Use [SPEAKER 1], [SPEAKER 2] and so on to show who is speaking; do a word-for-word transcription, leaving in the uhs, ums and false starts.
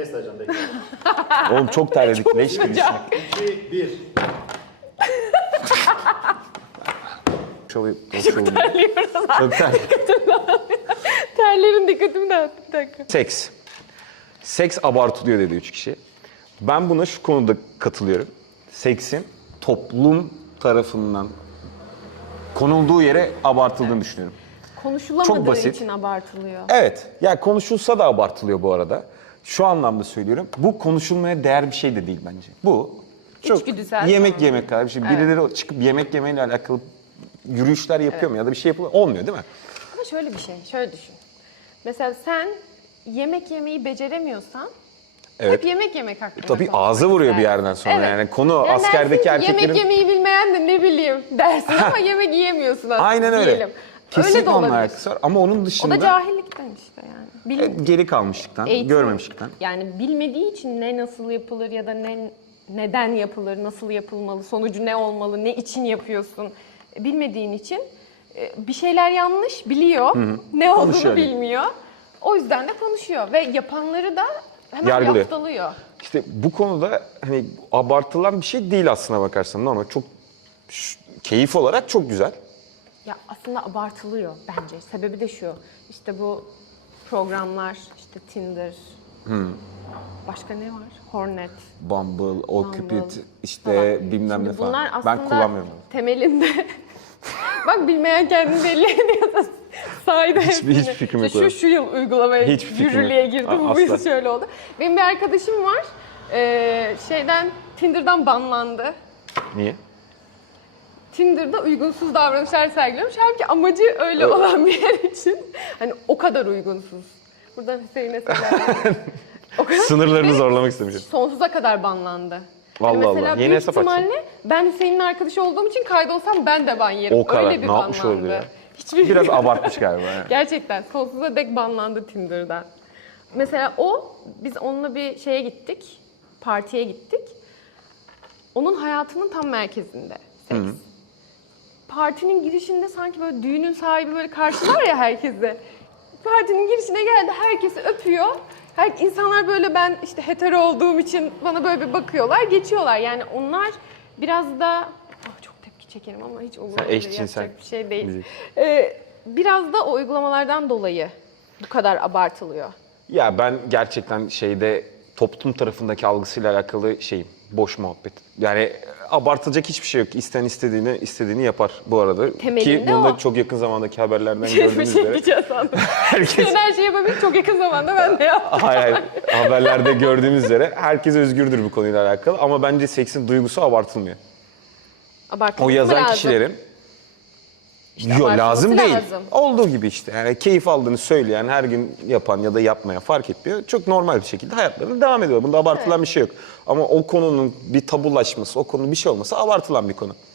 [SPEAKER 1] test açacağım bekle.
[SPEAKER 2] Oğlum çok terledik. Leş gibi işin.
[SPEAKER 1] iki, bir.
[SPEAKER 2] Çok
[SPEAKER 3] Terliyoruz.
[SPEAKER 2] Çok terledik.
[SPEAKER 3] Terlerin dikkatimi dağıttı bir dakika.
[SPEAKER 2] Seks. Seks abartılıyor dedi üç kişi. Ben buna şu konuda katılıyorum. Seksin toplum tarafından konulduğu yere abartıldığını düşünüyorum.
[SPEAKER 3] Konuşulamadığı
[SPEAKER 2] Çok basit.
[SPEAKER 3] için abartılıyor.
[SPEAKER 2] Evet, ya konuşulsa da abartılıyor bu arada. Şu anlamda söylüyorum. Bu konuşulmaya değer bir şey de değil bence. Bu çok
[SPEAKER 3] İçgüdüsel
[SPEAKER 2] yemek
[SPEAKER 3] tamamen.
[SPEAKER 2] yemek kadar bir şey. Birileri çıkıp yemek yemeyle alakalı yürüyüşler yapıyor mu ya da bir şey yapıyor olmuyor değil mi?
[SPEAKER 3] Ama şöyle bir şey, şöyle düşün. Mesela sen yemek yemeyi beceremiyorsan
[SPEAKER 2] Evet.
[SPEAKER 3] hep yemek yemek hakkında
[SPEAKER 2] Tabii
[SPEAKER 3] konuşmak
[SPEAKER 2] ağza vuruyor bir
[SPEAKER 3] istersin.
[SPEAKER 2] yerden sonra
[SPEAKER 3] Evet.
[SPEAKER 2] yani konu
[SPEAKER 3] Yani
[SPEAKER 2] askerdeki
[SPEAKER 3] dersin ki,
[SPEAKER 2] erkeklerin...
[SPEAKER 3] Yemek yemeyi bilmeyen de ne bileyim dersin ama yemek yiyemiyorsun aslında.
[SPEAKER 2] Aynen öyle.
[SPEAKER 3] Diyelim.
[SPEAKER 2] Kesinlikle
[SPEAKER 3] öyle de
[SPEAKER 2] onunla
[SPEAKER 3] olabilir.
[SPEAKER 2] alakası var ama onun
[SPEAKER 3] O
[SPEAKER 2] dışında
[SPEAKER 3] da cahillikten işte yani. Bil-
[SPEAKER 2] geri kalmışlıktan,
[SPEAKER 3] eğitim-
[SPEAKER 2] görmemişlikten.
[SPEAKER 3] Yani bilmediği için ne nasıl yapılır ya da ne neden yapılır, nasıl yapılmalı, sonucu ne olmalı, ne için yapıyorsun bilmediğin için e, bir şeyler yanlış biliyor, ne olduğunu
[SPEAKER 2] Konuşuyor.
[SPEAKER 3] bilmiyor. O yüzden de konuşuyor ve yapanları da hemen
[SPEAKER 2] Yargılıyor.
[SPEAKER 3] yaftalıyor.
[SPEAKER 2] İşte bu konuda hani abartılan bir şey değil aslına bakarsan ama çok ş- keyif olarak çok güzel.
[SPEAKER 3] Ya aslında abartılıyor bence. Sebebi de şu. İşte bu programlar, işte Tinder, başka ne var? Hornet.
[SPEAKER 2] Bumble, OkCupid,
[SPEAKER 3] Bumble
[SPEAKER 2] işte
[SPEAKER 3] falan.
[SPEAKER 2] bilmem
[SPEAKER 3] Şimdi
[SPEAKER 2] ne falan.
[SPEAKER 3] bunlar
[SPEAKER 2] Ben
[SPEAKER 3] aslında
[SPEAKER 2] kullanmıyorum.
[SPEAKER 3] temelinde bak bilmeyen kendini belli ediyorsa sahide
[SPEAKER 2] Hiçbir-
[SPEAKER 3] hepsini.
[SPEAKER 2] hiçbir fikrim
[SPEAKER 3] İşte
[SPEAKER 2] yok
[SPEAKER 3] Şu, şu yıl uygulamaya
[SPEAKER 2] Hiçbir fikrim yok.
[SPEAKER 3] yürürlüğe girdi,
[SPEAKER 2] A-
[SPEAKER 3] bu yıl
[SPEAKER 2] asla.
[SPEAKER 3] şöyle oldu. Benim bir arkadaşım var, ee, şeyden Tinder'dan banlandı.
[SPEAKER 2] Niye?
[SPEAKER 3] Tinder'da uygunsuz davranışlar sergiliyormuş. Halbuki amacı öyle olan bir yer için. Hani o kadar uygunsuz. Buradan Hüseyin'e selam. O kadar
[SPEAKER 2] Sınırlarını zorlamak istemişim.
[SPEAKER 3] sonsuza kadar banlandı.
[SPEAKER 2] Vallahi
[SPEAKER 3] Hani
[SPEAKER 2] Allah.
[SPEAKER 3] mesela
[SPEAKER 2] Yeni
[SPEAKER 3] büyük
[SPEAKER 2] hesap açsın.
[SPEAKER 3] ihtimalle ben Hüseyin'in arkadaşı olduğum için kaydolsam ben de ban yerim.
[SPEAKER 2] O kadar.
[SPEAKER 3] Öyle bir
[SPEAKER 2] Ne yapmış
[SPEAKER 3] banlandı.
[SPEAKER 2] olabilir ya?
[SPEAKER 3] Hiçbir
[SPEAKER 2] Biraz abartmış galiba. Yani.
[SPEAKER 3] Gerçekten sonsuza dek banlandı Tinder'dan. Mesela o, biz onunla bir şeye gittik, partiye gittik. Onun hayatının tam merkezinde seks. Partinin girişinde sanki böyle düğünün sahibi böyle karşılar ya herkese. Partinin girişine geldi, herkesi öpüyor. Her, insanlar böyle ben işte hetero olduğum için bana böyle bir bakıyorlar, geçiyorlar. Yani onlar biraz da... Ah, çok tepki çekerim ama hiç olur
[SPEAKER 2] eşcinsel
[SPEAKER 3] yapacak bir şey değil.
[SPEAKER 2] müzik.
[SPEAKER 3] Ee, biraz da o uygulamalardan dolayı bu kadar abartılıyor.
[SPEAKER 2] Ya ben gerçekten şeyde toplum tarafındaki algısıyla alakalı şeyim. Boş muhabbet. Yani abartılacak hiçbir şey yok. İsteyen istediğini istediğini yapar bu arada.
[SPEAKER 3] Temelinde
[SPEAKER 2] Ki bunu da
[SPEAKER 3] o.
[SPEAKER 2] çok yakın zamandaki haberlerden
[SPEAKER 3] Bir
[SPEAKER 2] gördüğümüz
[SPEAKER 3] şey
[SPEAKER 2] üzere.
[SPEAKER 3] diyeceğim sandım.
[SPEAKER 2] Herkes
[SPEAKER 3] Sen her şeyi yapabilir, çok yakın zamanda ben de yaptım.
[SPEAKER 2] hayır, hayır. Haberlerde gördüğümüz üzere herkes özgürdür bu konuyla alakalı ama bence seksin duygusu abartılmıyor.
[SPEAKER 3] Abartılması
[SPEAKER 2] O yazan
[SPEAKER 3] lazım.
[SPEAKER 2] kişilerin
[SPEAKER 3] İşte
[SPEAKER 2] Yo,
[SPEAKER 3] abartılması
[SPEAKER 2] lazım değil.
[SPEAKER 3] lazım.
[SPEAKER 2] Olduğu gibi işte. Yani keyif aldığını söyleyen, her gün yapan ya da yapmaya fark etmiyor. Çok normal bir şekilde hayatlarına devam ediyor. Bunda abartılan bir şey yok. Ama o konunun bir tabulaşması, o konunun bir şey olması abartılan bir konu.